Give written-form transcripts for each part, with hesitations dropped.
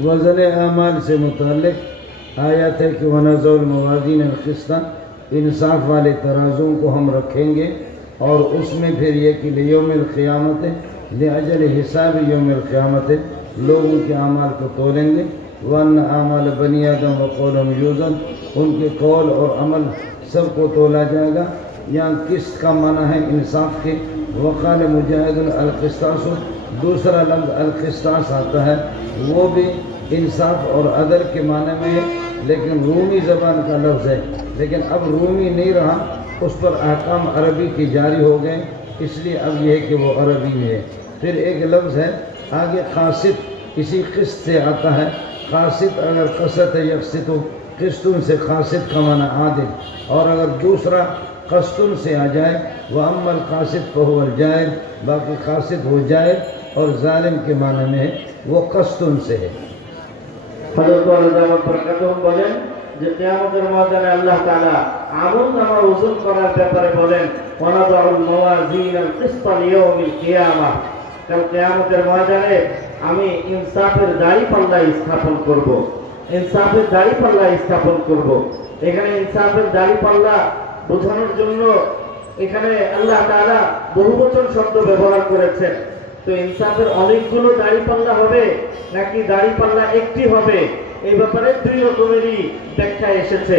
वज़न आमाल से मुताल्लिक़ आयत है कि वनज़ुल मवाज़ीन अल-क़िस्त, इंसाफ वाले तराज़ों को हम रखेंगे और उसमें फिर ये कि लियौमिल क़ियामत लिअजल हिसाब यौमिल क़ियामत, लोगों के आमाल को तोलेंगे। वन्न आमाल बनी आदम व क़ौलुहुम यूज़न, उनके कौल और अमल सबको तोला जाएगा। यहाँ किस्त का माना है इंसाफ के। वक़ाल मुजाहिदुन अल-क़िस्तास, दूसरा लफ्ज़ अल-क़िस्तास आता है, वो भी इंसाफ और अदल के माने में है, लेकिन रूमी ज़बान का लफ्ज़ है। लेकिन अब रूमी नहीं रहा, उस पर अहकाम अरबी की जारी हो गए, इसलिए अब यह है कि वो अरबी में है। फिर एक लफ्ज़ है आगे क़ासित, इसी क़िस्त से आता है। क़ासित अगर क़सत यक़सित, क़िस्तुन से क़ासित का माना आदिल, और अगर दूसरा क़स्तुन से आ जाए वह अम्मल क़ासित फ़हुवल जाहिर, बाकी क़ासित हो जाए और ज़ालिम के माना में है, वो क़स्तुन से है। हज़रत आज़म बरकातुहुम बोलें যে কিয়ামতের ময়দানে আল্লাহ তাআলা আমলনামা ওজন করার ব্যাপারে বলেন, ওয়ানাদাউল মাওয়াজিনাল কিসতা লিয়াউমিল কিয়ামাহ, কাল কিয়ামতের ময়দানে আমি ইনসাফের দাঁড়িপাল্লা স্থাপন করব, ইনসাফের দাঁড়িপাল্লা স্থাপন করব। এখানে ইনসাফের দাঁড়িপাল্লা বোঝানোর জন্য এখানে আল্লাহ তাআলা বহুবচন শব্দ ব্যবহার করেছেন। তো ইনসাফের অনেকগুলো দাঁড়িপাল্লা হবে নাকি দাঁড়িপাল্লা একটি হবে, এই ব্যাপারে দুই রকমেরই ব্যাখ্যা এসেছে।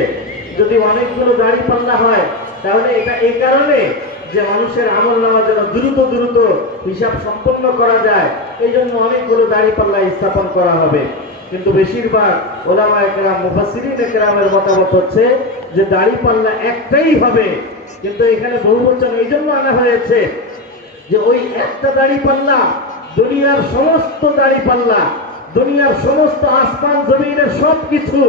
যদি অনেকগুলো দাঁড়িপাল্লা হয় তাহলে এটা এই কারণে যে মানুষের আমলনামা যেন দ্রুত দ্রুত হিসাব সম্পন্ন করা যায়, এই জন্য অনেকগুলো দাঁড়িপাল্লা স্থাপন করা হবে। কিন্তু বেশিরভাগ ওলামায়ে কেরাম মুফাসসিরিনে কেরামের মতামত হচ্ছে যে দাঁড়িপাল্লা একটাই হবে, কিন্তু এখানে বহুবচন এই জন্য আনা হয়েছে যে ওই একটা দাঁড়িপাল্লা দুনিয়ার সমস্ত দাঁড়িপাল্লা, দুনিয়ার সমস্ত আসমান জমিনের সব কিছু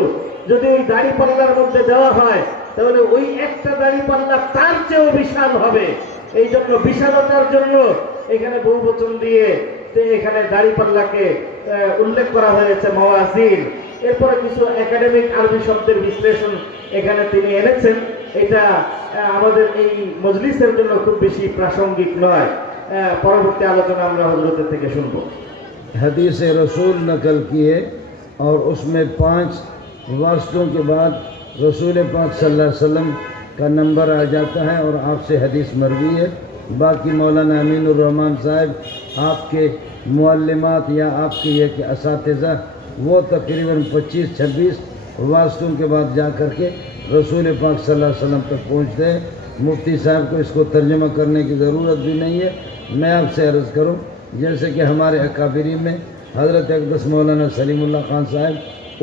যদি ওই দাঁড়িপাল্লার মধ্যে দেওয়া হয় তাহলে ওই একটা দাঁড়িপাল্লা তার চেয়েও বিশাল হবে। এই জন্য বিশালতার জন্য এখানে বহুবচন দিয়ে এখানে দাঁড়িপাল্লাকে উল্লেখ করা হয়েছে মাওয়াজিন। এরপরে কিছু একাডেমিক আরবি শব্দের বিশ্লেষণ এখানে তিনি এনেছেন, এটা আমাদের এই মজলিসের জন্য খুব বেশি প্রাসঙ্গিক নয়। পরবর্তী আলোচনা আমরা হযরতের থেকে শুনবো। हदीस रसूल नकल किए और उसमें 5 वास्तों के बाद रसूल पाक सल्लल्लाहु अलैहि वसल्लम का नंबर आ जाता है और आपसे हदीस मरवी है। बाकी मौलाना अमीनुर रहमान साहब आपके मुअल्लिमात या आपके ये कि असातिज़ा वो तकरीबन 25-26 वास्तों के बाद जा कर के रसूल पाक सल्लल्लाहु अलैहि वसल्लम तक पहुँचते हैं। मुफ्ती साहब को इसको तर्जुमा करने की ज़रूरत भी नहीं है। मैं आपसे अर्ज़ करूँ, जैसे कि हमारे अकाबिरी में हज़रत अक़दस मौलाना सलीमुल्लाह खान साहब,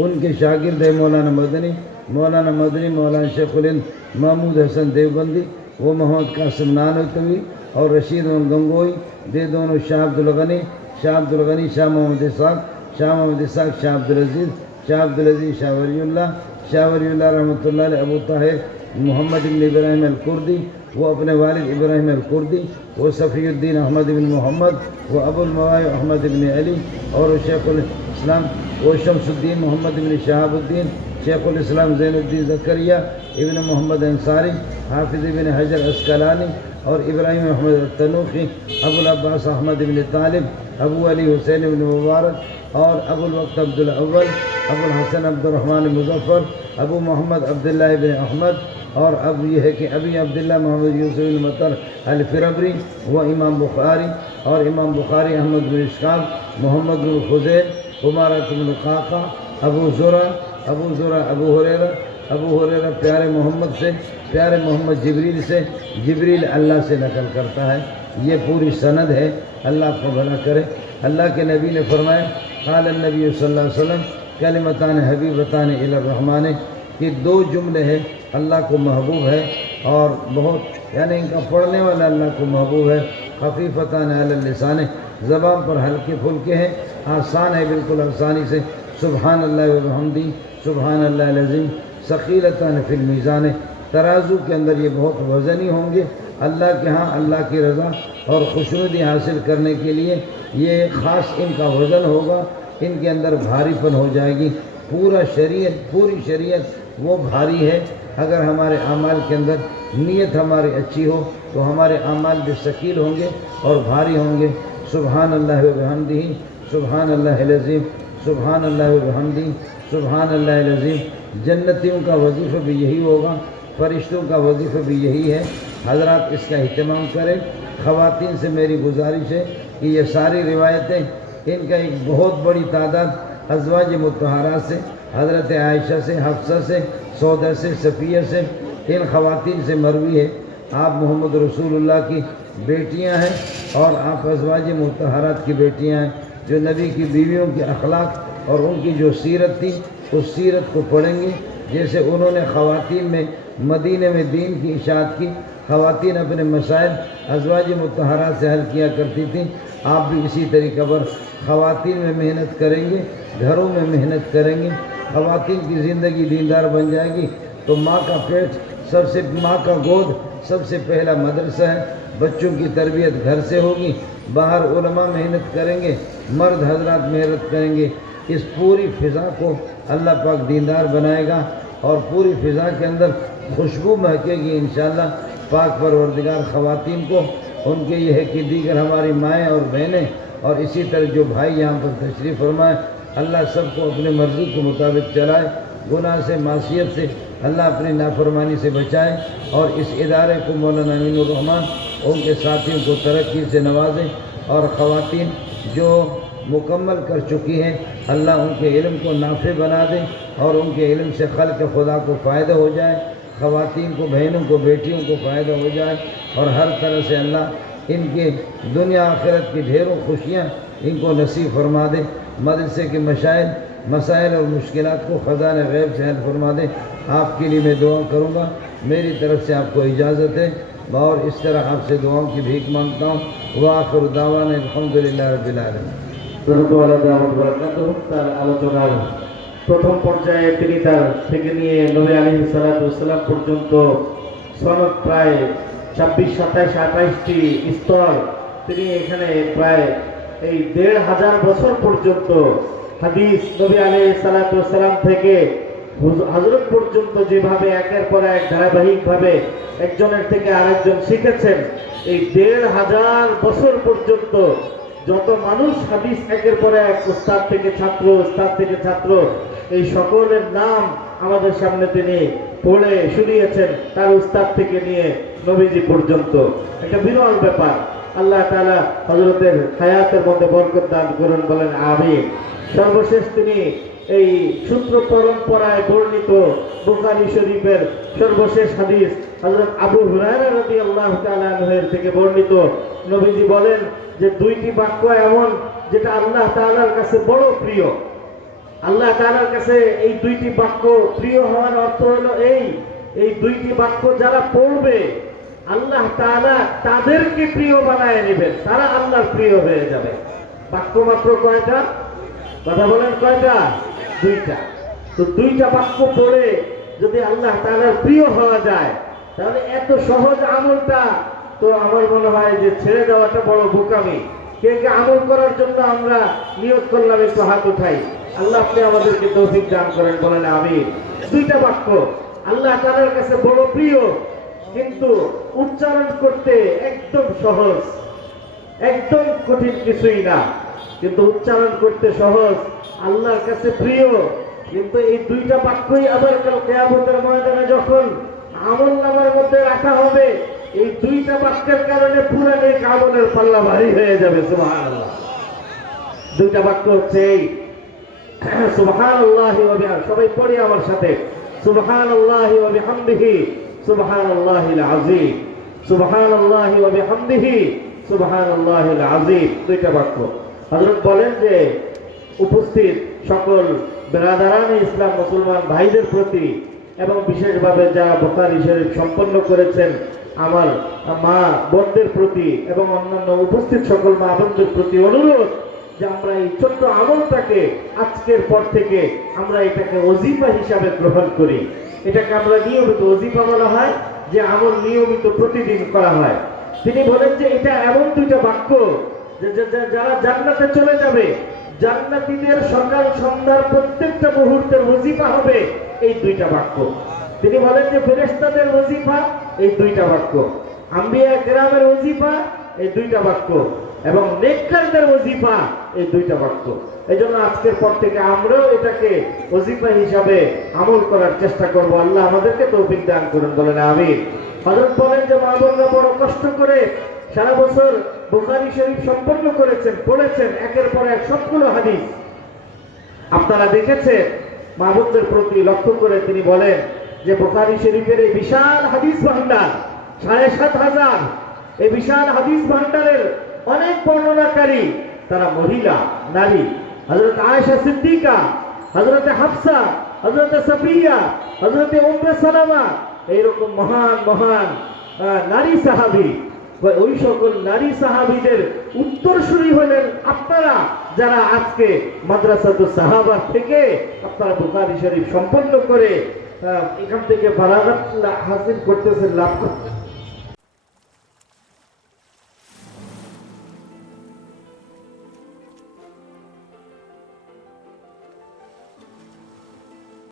उनके शागिर्द है मौलाना मदनी, मौलाना शेखुल हिंद महमूद हसन देवबंदी, वो मोहम्मद कासिम नानवी और रशीद गंगोई, दे दोनों शाह अब्दुल गनी, शाह मोहम्मद इसाक, शाह अब्दुल अज़ीज़, शाह वलियुल्लाह रहमतुल्लाह अलैह, अबू ताहिर मोहम्मद इब्न इब्राहिम अल-कुर्दी, वो अपने वालिद इब्राहिम अल-कुर्दी, वो सफ़ीउद्दीन अहमद इब्न मोहम्मद, वो अबुल मवाहिब अहमद इब्न अली, और शेखुल इस्लाम वो शमसुद्दीन मोहम्मद इब्न शहाबुद्दीन, शेखुल इस्लाम ज़ैनुद्दीन ज़करिया इब्न मोहम्मद अंसारी, हाफिज़ इब्न हजर अस्कलानी, और इब्राहिम अहमद तनूखी, अबुल अब्बास अहमद इब्न तालिब, अबू अली हुसैन इब्न मुबारक, और अबुल वक्त अब्दुल अव्वल, अबुल हसन अब्दुर्रहमान मुज़फ़्फ़र, अबू मोहम्मद अब्दुल्लाह इब्न अहमद, और अब यह है कि अबी अब्दुल्लाह मोहम्मद यूसुफ इब्न मतर अल-फ़िरबरी, व इमाम बुखारी, और इमाम बुखारी अहमद बिन इस्हाक़, मोहम्मद बिन खुज़ैर, उमारत बिन क़ाक़ा, अबू ज़ुरा, अबू हुरैरा प्यारे मोहम्मद से, प्यारे मोहम्मद जिब्रील से, जिब्रील अल्लाह से नकल करता है। ये पूरी सनद है। अल्लाह आपको भला करे। अल्लाह के नबी ने फरमाया, क़ाल नबी सल्लल्लाहु अलैहि वसल्लम कलिमतान हबीबतान इलर रहमान, कि 2 जुमले हैं अल्लाह को महबूब है और बहुत, यानी इनका पढ़ने वाला अल्लाह को महबूब है। खफीफतान अलल लिसान, ज़बान पर हल्के फुल्के हैं, आसान है बिल्कुल आसानी से। सुबहान अल्लाह व बिहम्दी, सुबहान अल्लाह अज़ीम, सकीलतान फिल मीज़ान, तराजू के अंदर ये बहुत वज़नी होंगे। अल्लाह के यहाँ अल्लाह की रज़ा और खुशनुदी हासिल करने के लिए ये ख़ास इनका वज़न होगा, इनके अंदर भारीपन हो जाएगी। पूरी शरीयत वो भारी है। अगर हमारे आमाल के अंदर नीयत हमारी अच्छी हो तो हमारे आमाल भी शकील होंगे और भारी होंगे। सुबहान अल्लाह व बिहम्दिही, सुबहान अल्लाहिल अज़ीम, सुभान अल्लाह व बिहम्दी, सुभान अल्लाहिल अज़ीम। जन्नतियों का वजीफ़ा भी यही होगा, फरिश्तों का वजीफ़ा भी यही है। हज़रात इसका अहतमाम करें। ख़वातीन से मेरी गुजारिश है कि ये सारी रिवायतें, इनका एक बहुत बड़ी तादाद अज़वाज मुत्तहरात से, हज़रत आयशा से, हफ्सा से, सौदा से, सफ़िया से, इन ख़वातीन से मरवी है। आप मोहम्मद रसूलुल्लाह की बेटियां हैं और आप अज़वाज मुत्तहरात की बेटियां हैं, जो नबी की बीवियों के अखलाक और उनकी जो सीरत थी, उस सीरत को पढ़ेंगे। जैसे उन्होंने ख़वातीन में मदीने में दीन की इशाअत की, ख़वातीन अपने मसाइल अज़वाज मुत्तहरात से हल किया करती थीं। आप भी इसी तरीक़े पर ख़वातीन में मेहनत करेंगे, घरों में मेहनत करेंगे। ख़वातीन की ज़िंदगी दीनदार बन जाएगी तो माँ का पेट सबसे, माँ का गोद सबसे पहला मदरसा है। बच्चों की तरबियत घर से होगी। बाहर उलमा मेहनत करेंगे, मर्द हजरात मेहनत करेंगे। इस पूरी फ़िज़ा को अल्लाह पाक दीनदार बनाएगा और पूरी फ़िज़ा के अंदर खुशबू महकेगी इंशाअल्लाह। पाक परवरदिगार ख़वातीन को, उनके यह है कि दीगर हमारी माएँ और बहनें और इसी तरह जो भाई यहाँ पर तशरीफ़ फरमाए, अल्लाह सबको अपने मर्ज़ी के मुताबिक चलाए। गुनाह से, मासियत से अल्लाह अपनी नाफरमानी से बचाए और इस इदारे को मौलाना अमीनुर रहमान उनके साथियों को तरक्की से नवाजें। और ख़वातीन जो मुकम्मल कर चुकी हैं, अल्लाह उनके इल्म को नाफे बना दे और उनके इल्म से खल्क़ खुदा को फ़ायदा हो जाए। ख़वातीन को, बहनों को, बेटियों को फ़ायदा हो जाए और हर तरह से अल्लाह इनके दुनिया आखिरत की ढेरों खुशियाँ इनको नसीब फरमा दे। मदरसे के मसाइल और मुश्किलात को ख़ज़ाने ग़ैब से हल फरमा दे। आपके लिए मैं दुआ करूँगा। मेरी तरफ से आपको इजाज़त है और इस तरह आपसे दुआओं की भीख मांगता हूँ। व आखिर दावाना अल्हम्दुलिल्लाह रब्बिल आलमीन। তার আলোচনার প্রথম পর্যায়ে তিনি তার থেকে নিয়ে নবী আলাইহিস সালাতু ওয়াসসালাম পর্যন্ত সনদ প্রায় 26, 27, 28টি স্তর তিনি এখানে প্রায় এই ১,৫০০ বছর পর্যন্ত হাদিস নবী আলাইহিস সালাতু ওয়াসসালাম থেকে হযরত পর্যন্ত যেভাবে একের পর এক ধারাবাহিকভাবে একজনের থেকে আরেকজন শিখেছেন, এই ১,৫০০ বছর পর্যন্ত যত মানুষ হাদিস একের পর এক উস্তাদ থেকে ছাত্র, উস্তাদ থেকে ছাত্র, এই সকলের নাম আমাদের সামনে তিনি পড়ে শুনিয়েছেন, তার উস্তাদ থেকে নিয়ে নবীজি পর্যন্ত। একটা বিরল ব্যাপার। আল্লাহ তাআলা হযরতের হায়াতের মধ্যে বরকত দান করুন, বলেন আমিন। সর্বশেষ তিনি এই সূত্র পরম্পরায় বর্ণিত বুখারী শরীফের সর্বশেষ হাদিস হযরত আবু হুরায়রা রাদিয়াল্লাহু তাআলা আনহু থেকে বর্ণিত। নবীজি বলেন যে দুইটি বাক্য এমন যেটা আল্লাহ তাআলার কাছে বড় প্রিয়। আল্লাহ তাআলার কাছে এই দুইটি বাক্য প্রিয় হওয়ার অর্থ হলো এই দুইটি বাক্য যারা পড়বে আল্লাহ তাআলা তাদেরকে প্রিয় বানায় নেবেন, তারা আল্লাহর প্রিয় হয়ে যাবে। বাক্য মাত্র কয়টা? কথা বলেন কয়টা? দুইটা। তো দুইটা বাক্য পড়ে যদি আল্লাহ তাআলার প্রিয় হওয়া যায়, তাহলে এত সহজ আমলটা তো আমার মনে হয় যে ছেড়ে দেওয়াটা বড় বোকামি। কে কে আমল করার জন্য আমরা নিয়ত করলাম, একটু হাত উঠাই। আল্লাহ আপনি আমাদেরকে তৌফিক দান করেন, বলেন আমিন। দুইটা বাক্য আল্লাহ তাআলার কাছে বড় প্রিয়, কিন্তু উচ্চারণ করতে একদম সহজ, একদম কঠিন কিছুই না, কিন্তু উচ্চারণ করতে সহজ, আল্লাহর কাছে প্রিয়। কিন্তু এই দুইটা বাক্যই আবার কাল কিয়ামতের ময়দানে যখন আমলনামার মধ্যে রাখা হবে, এই দুইটা বাক্যের কারণে পুরো নেক আমলের পাল্লা ভারী হয়ে যাবে। সুবহানাল্লাহ। দুইটা বাক্য হচ্ছে এই সুবহানাল্লাহি ওয়া বিহামদিহি, সবাই পড়ি আমার সাথে, সুবহানাল্লাহি ওয়া বিহামদিহি সুবহানাল্লাহিল আযীম, সুবহানাল্লাহি ওয়া বিহামদিহি সুবহানাল্লাহিল আযীম। দুইটা বাক্য। হযরত বলেন যে উপস্থিত সকল বেরাদারানে ইসলাম মুসলমান ভাইদের প্রতি এবং বিশেষভাবে যারা বুখারী শরীফ সম্পন্ন করেছেন আমার মা বোনদের প্রতি এবং অন্যান্য উপস্থিত সকল মা বোনদের প্রতি অনুরোধ যে আমরা এই ছোট্ট আমলটাকে আজকের পর থেকে আমরা এটাকে ওজিফা হিসাবে গ্রহণ করি। এটাকে আমরা নিয়মিত ওজিফা বলা হয়, যে আমল নিয়মিত প্রতিদিন করা হয়। তিনি বলেন যে এটা এমন দুইটা বাক্য যে যারা জান্নাতে চলে যাবে, জান্নাতীদের সকাল সন্ধ্যার প্রত্যেকটা মুহূর্তের ওজিফা হবে এই দুইটা বাক্য। তিনি বলেন যে ফেরেশতাদের ওজিফা এই দুইটা বাক্য, আম্বিয়া কেরামের ওজিফা এই দুইটা বাক্য, এবং নেককারদের ওজিফা এই দুইটা বাক্য। এই জন্য আজকের পর থেকে আমরাও এটাকে ওজিফা হিসাবে আমল করার চেষ্টা করব। আল্লাহ আমাদেরকে তৌফিক দান করুন, বলেন আমিন। হযরত বলেন যে মা বোনরা বড় কষ্ট করে সারা বছর বুখারী শরীফ সম্পন্ন করেছেন, পড়েছেন একের পর এক সবগুলো হাদিস। আপনারা দেখেছেন, মা বোনদের প্রতি লক্ষ্য করে তিনি বলেন যে বুখারী শরীফের এই বিশাল হাদিস ভান্ডার ৭,৫০০, এই বিশাল হাদিস ভান্ডারের অনেক বর্ণনাকারী তারা মহিলা, নারী। হযরত আয়েশা সিদ্দিকা, হযরত হাফসা, হযরত সাফিয়া, হযরত উম্মে সালামা, এইরকম মহান মহান নারী সাহাবী। ওই সকল নারী সাহাবীদের উত্তরসূরি হলেন আপনারা, যারা আজকে মাদ্রাসাতুস সাহাবা থেকে আপনারা বুখারী শরীফ সম্পন্ন করে এখান থেকে বালাগাত হাসিল করতেছেন, লাভ করতেছেন।